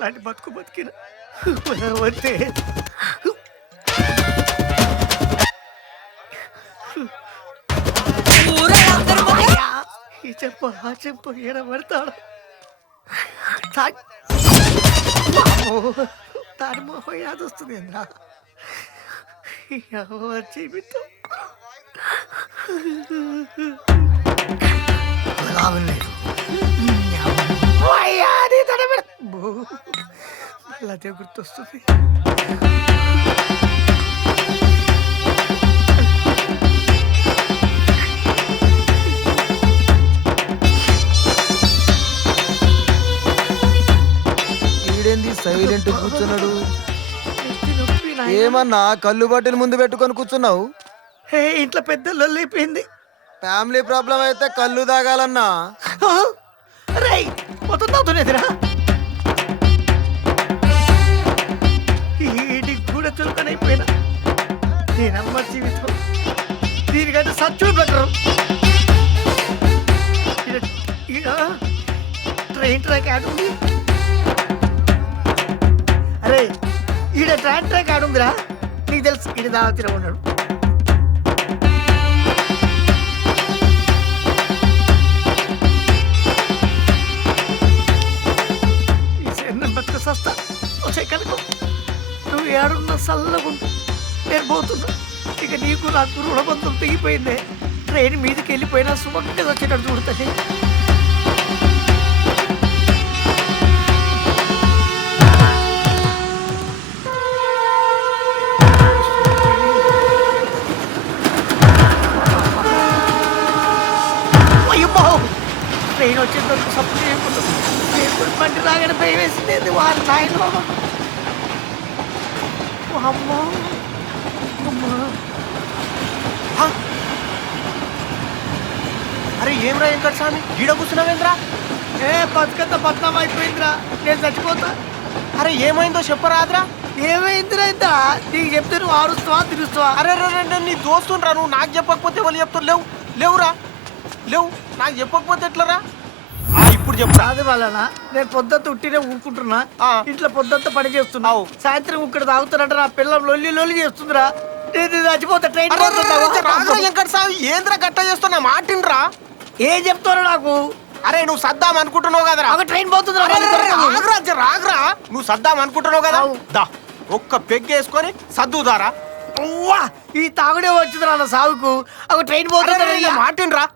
ఎట్లాంటి బతుకు బతికిన వద్దే. ఈ చెప్పు ఆ చెప్పు ఈడ పడతాడు. దాని మొహం యాదొస్తుంది ఏంద్రా జీవితం. అదే గుర్తొస్తుంది. ఈడేంది సైలెంట్ కూర్చున్నాడు? ఏమన్నా కళ్ళు బాటిల్ ముందు పెట్టుకొని కూర్చున్నావు? ఇంట్లో పెద్ద లొల్లి అయిపోయింది. ఫ్యామిలీ ప్రాబ్లం అయితే కళ్ళు తాగాలన్నా. మొత్తం తాగుతున్నదిరా. ఈడికి కూడా చులకనైపోయినా. నేనమ్మ జీవితం దీనికంటే సచ్చుడు బెటరు. ట్రైన్ ట్రాక్ యాడ్ ఉంది. అరే ఈడ ట్రైన్ ట్రాక్ యాడ్ ఉందిరా. నీకు తెలుసు ఈడ దావతిలో ఉన్నాడు. సస్తా వచ్చే కనుక నువ్వు ఏడున్న చల్లగు నేను పోతున్నా. ఇక నీకు నాకు రుణబంధం తెగిపోయిందే. ట్రైన్ మీదకి వెళ్ళిపోయినా సుమంగా వచ్చేటట్టు చూడుతుంది. అయ్యో ట్రైన్ వచ్చేందుకు సపోర్ట్ చేయకుండా బండి రాగానే భయం వేసింది. వారి నాయన అమ్మో అమ్మా. అరే ఏమ్రా వెంకట స్వామి గీడ కూర్చున్నావేంద్రా? బతుకంతా బద్నాం అయిపోయిందిరా. నేను చచ్చిపోతా. అరే ఏమైందో చెప్పరాదురా? ఏమైందిరా ఇంత? నీకు చెప్తే నువ్వు ఆరుస్తావా తిరుస్తావా? అరే నీ దోస్తుండ్రా, నువ్వు నాకు చెప్పకపోతే వాళ్ళు చెప్తారు. లేవురా లేవు, నాకు చెప్పకపోతే ఎట్లరా? ఇప్పుడు చెప్పు. అది వలన నేను పొద్దుంతా ఉట్టినే ఊరుకుంటున్నా. ఇంట్లో పొద్దుంతా పని చేస్తున్నావు. సాయంత్రం ఇక్కడ తాగుతారంట. నా పిల్లలు లొల్లి లొల్లి చేస్తుందిరా. నేను చచ్చిపోతా. ట్రైన్ ఏంద్రా గట్ట చేస్తున్నా మాటిండ్రా? ఏం చెప్తారు నాకు? అరే నువ్వు సద్దాం అనుకుంటున్నావు కదరా. ట్రైన్ పోతుంది. రాగరా నువ్వు సద్దాం అనుకుంటున్నావు కదా. దా ఒక్క పెగ్గేసుకొని సర్దుదారా. ఈ తాగుడే వచ్చిందిరా నా సాగుకు. ట్రైన్ పోతుంది. మాటిండ్రా.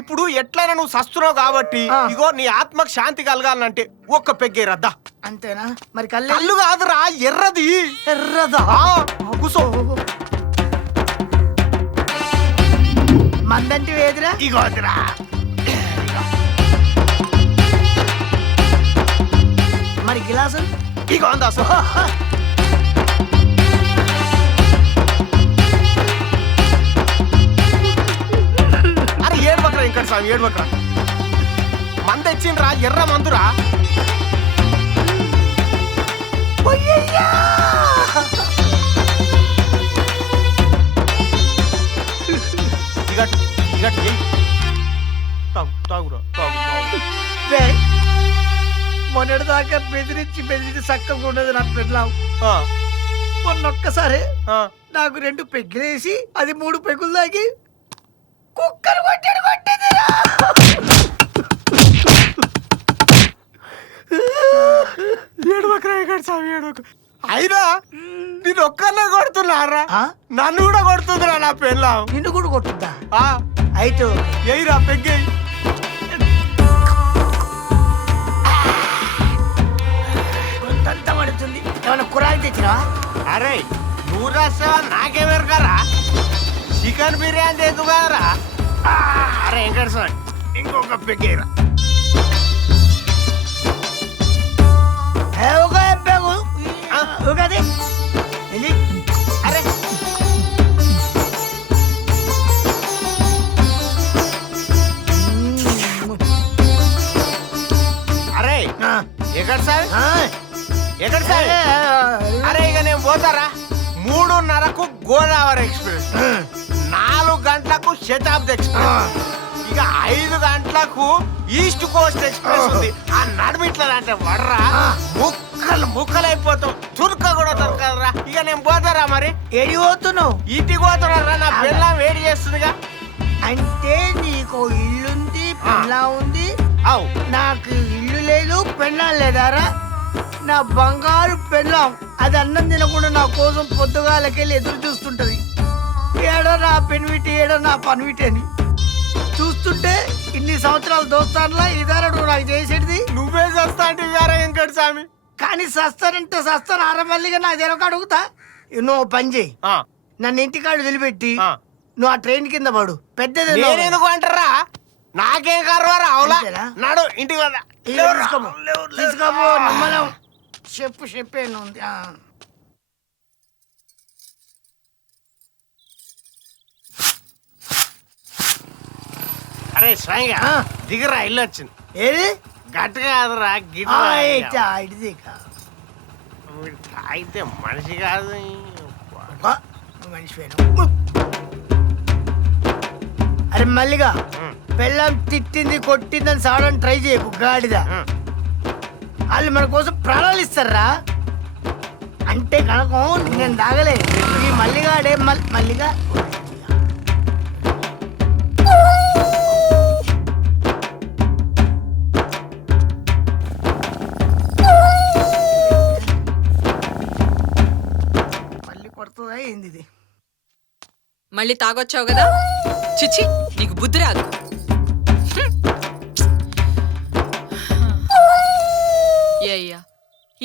ఇప్పుడు ఎట్లయినా నువ్వు సస్తున్నావు కాబట్టి ఇగో నీ ఆత్మకు శాంతి కలగాలంటే ఒక్క పెగ్గే రద్దా. అంతేనా? మరి కళ్ళు కాదురా, ఎర్రది. ఎర్రదా? కూసో. మందంటి వేదిరా. ఇగోదిరా. మరి గిలాసు ఇగో అందా. వెంకట స్వామి ఏడువకరా. మంద తెచ్చిండ్రా, ఎర్ర మందురా. మొన్నటిదాకా బెదిరించి చక్కగా ఉండదు నా పెళ్ళాం. మొన్నొక్కసారి నాకు 2 పెగ్గులేసి అది 3 పెగ్గులు తాగి కుక్కలు కొట్టేదిరా. అయినా నేను ఒక్కనే కొడుతున్నారా? నన్ను కూడా కొడుతుందిరా నా పెళ్ళాం. నిన్ను కూడా కొట్టుద్దా? అయితే ఎయిరా పెగ్గే. కొంతంతా పడుతుంది. ఏమన్నా కూరలు తెచ్చినా? అరే నువ్వు రాసావా నాకేమెరకరా? చికెన్ బిర్యానీ తెచ్చుకోరా. అరే వెంకట స్వామి ఇంకొక పెగ్గేరా. అరే అరే ఎక్కడ సార్ ఎక్కడ సార్? అరే ఇక నేను పోతారా. 3:30కు గోదావరి ఎక్స్ప్రెస్, 4 గంటలకు శతాబ్ది ఎక్స్ప్రెస్, ఇక 5 గంటలకు ఈస్ట్ కోస్ట్ ఎక్స్ప్రెస్ ఉంది. ఆ నడుమిట్లా అంటే వడ్రా ముక్క ముక్కలు ముక్కలు అయిపోతావు, చురుక్క కూడా దొరకదురా. ఇక నేను పోతారా మరి? ఏడి పోతున్నావు? ఇంటికి పోతున్నారా? నా పిల్ల వేడి చేస్తుందిగా. అంటే నీకు ఇల్లుంది, పెళ్ళా ఉంది. అవు, నాకు ఇల్లు లేదు, పెళ్ళాం లేదారా? నా బంగారు పెళ్ళాం అది అన్నం తినకుండా నా కోసం పొద్దుగాలకెళ్ళి ఎదురు చూస్తుంటది. ఏడో నా పెన్విటి, ఏడో నా పన్విటి అని చూస్తుంటే ఇన్ని సంవత్సరాల దోస్తాన్లా ఇదారా నువ్వు నాకు చేసేది. నువ్వే చస్తా అంటే ఇదారా వెంకట స్వామి. కానీ సస్తానంటే సస్తాను ఆరమల్లిగా నాకు తెలక అడుగుతా. నువ్వు పని చేయి, నన్ను ఇంటికాడు వదిలిపెట్టి నువ్వు ఆ ట్రైన్ కింద పడు. పెద్దది నేనెందుకు అంటారా? నాకేం కర్వారా? అవులా అంతేనా? నాడు ఇంటికి వదా తీసుకోపో నమ్మలం. చెప్పేను ఉంది. అరే స్వయంగా దిగరా, ఇల్లు వచ్చింది. ఏది గట్టిగా కాదురా, గిట్ట అయితే మనిషి కాదు. మనిషి. అరే మల్లిగా, పెళ్ళం తిట్టింది కొట్టిందని సావడానికి ట్రై చేయకు గాడిదా. వాళ్ళు మన కోసం ప్రాణాలు ఇస్తారా అంటే కనుక నేను తాగలే. ఈ మల్లిగాడే మల్లిగా మళ్ళీ కొడుతుందా ఏంది ఇది? మళ్ళీ తాగొచ్చావు కదా, చిచి నీకు బుద్ధి రాదు. ఏ అయ్యా,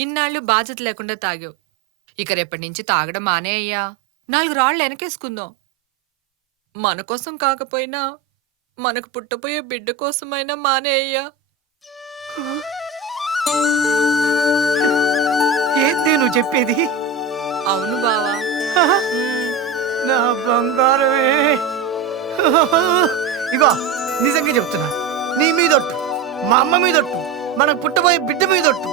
ఇన్నాళ్ళు బాధ్యత లేకుండా తాగావు, ఇక రేపటి నుంచి తాగడం మానే అయ్యా. 4 రాళ్ళు వెనకేసుకుందాం. మన కోసం కాకపోయినా మనకు పుట్టపోయే బిడ్డ కోసమైనా మానే అయ్యా. ఏంటి నువ్వు చెప్పేది? అవును బావా. నా బంగారమే. ఇగో నిజంగా చెప్తున్నా, నీ మీదొట్టు, మా అమ్మ మీదొట్టు, మనకు పుట్టబోయే బిడ్డ మీదొట్టు,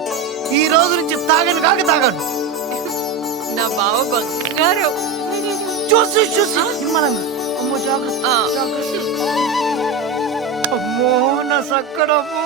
ఈ రోజు నుంచి తాగను కాక తాగను. నా బావ బంగారం. చూసి నిమ్మలంగా. అమ్మో జాగ్రత్త. అమ్మో నా సక్కడమ్మో.